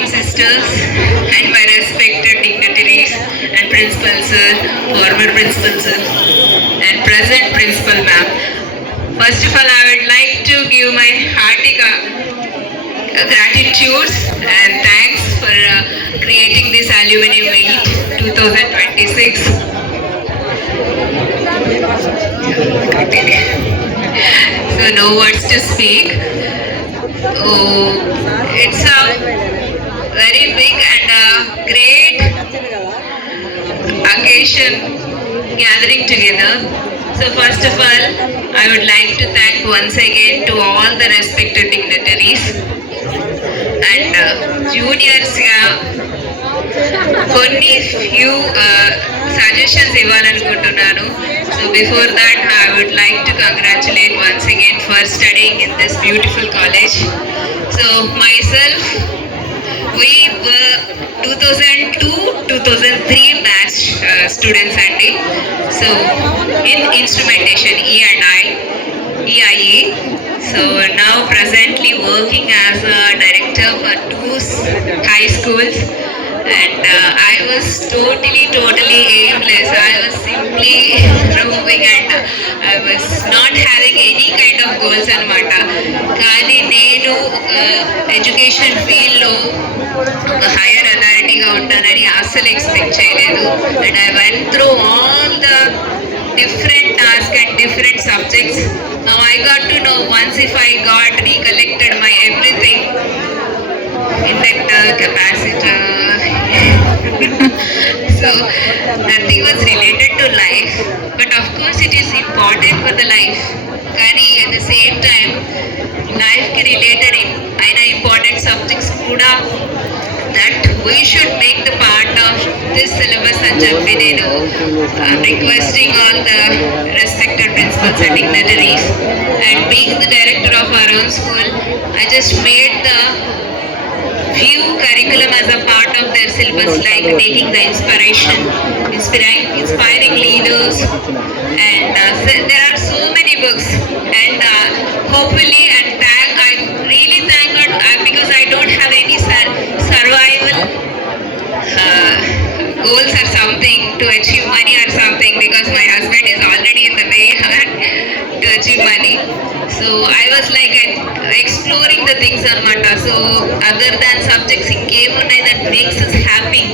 loving sisters and my respected dignitaries and principal sir, former principal sir and present principal ma'am. First of all, I would like to give my hearty gratitude and thanks for creating this alumni meet 2026. So no words to speak. Oh, it's a very big and a great occasion gathering together. So first of all, I would like to thank once again to all the respected dignitaries and juniors. కొన్ని few suggestions ఇవ్వాలనుకుంటున్నాను. So before that I would like to congratulate once again for studying in this beautiful college. So myself we were 2002-2003 batch students అండి. So in instrumentation EIE. So now presently working as a director for 2 high schools. And I was totally aimless. I was simply roaming and I was not having any kind of goals అనమాట. కానీ నేను education ఫీల్డ్లో ఒక hire అథారిటీగా ఉంటానని అస్సలు expect చేయలేదు. And I went through all the different tasks and different subjects. Now I got to know once if I got recollected my everything, inductor, capacitor. So nothing was related to life, but of course it is important for the life. Kani at the same time life ki related aina important subjects kuda that we should make the part of this syllabus అని చెప్పి నేను requesting all the respected principals and dignitaries, and being the director of our own school, I just made the few curriculum as a part of their syllabus, like taking the inspiring leaders, and there are so many books, and hopefully and I really thank God because I don't have any survival goals or something to achieve money or something, because my husband is already in the way to achieve money. So I was like exploring the things anamata. So other than subjects inkemunnai that makes us happy.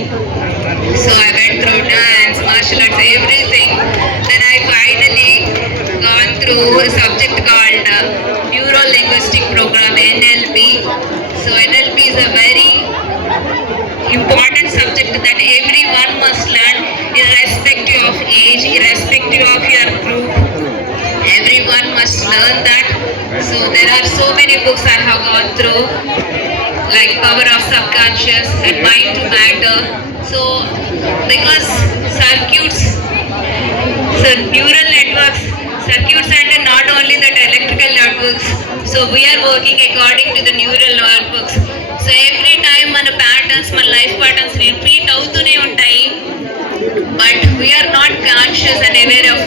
So I went through dance, martial arts, everything. Then I finally gone through a subject called Neuro Linguistic Program, NLP. So NLP is a very important subject that everyone must learn, irrespective of age, irrespective of your group. Everyone must learn that. So there are so many books I have gone through, like Power of Subconscious and Mind to Matter. So because circuits, so neural networks, circuits and not only that electrical networks. So we are working according to the neural networks. So every time మన patterns, మన life patterns repeat అవుతూనే ఉంటాయి, but we are not conscious and aware of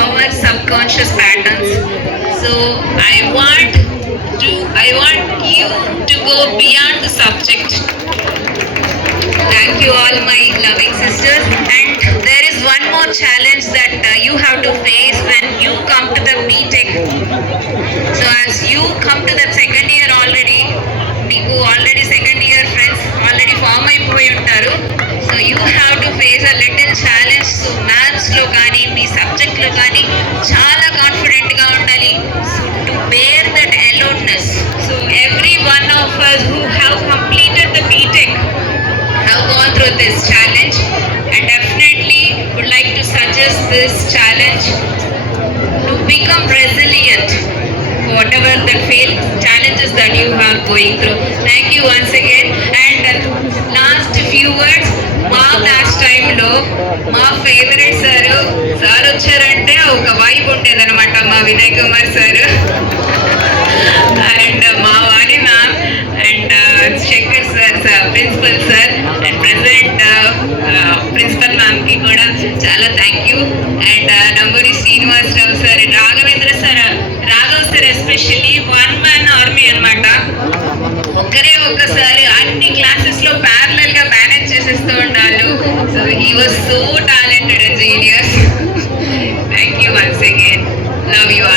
our subconscious patterns. So I want you to go beyond the subject. Thank you all my loving sisters. And there is one more challenge that you have to face when you come to the BTech. So as you come to the second year already, మీకు already second year friends already form అయిపోయి ఉంటారు. So you have to face a little challenge. So మ్యాథ్స్లో కానీ మీ సబ్జెక్ట్లో కానీ చాలా కాన్ఫిడెంట్గా ఉండాలి. So to bear that aloneness. So every one of us who have completed the BTech have gone through this challenge, and definitely would like to suggest this challenge to become resilient whatever the challenges that you are going through. Thank you once again. And last few words, మా batch టైంలో మా favourite sir వచ్చారంటే ఒక vibe ఉండేది అనమాట, మా Vinay Kumar sir and మా Vani ma'am and Shankar sir principal sir and president principal మ్యామ్కి కూడా చాలా thank you. And Namburi Srinivasarao sir, Raghavendra sir, Raghav sir especially 1 man army అనమాట. ఒక్కసారి అన్ని classes So he was so talented and genius. Thank you once again. Love you all.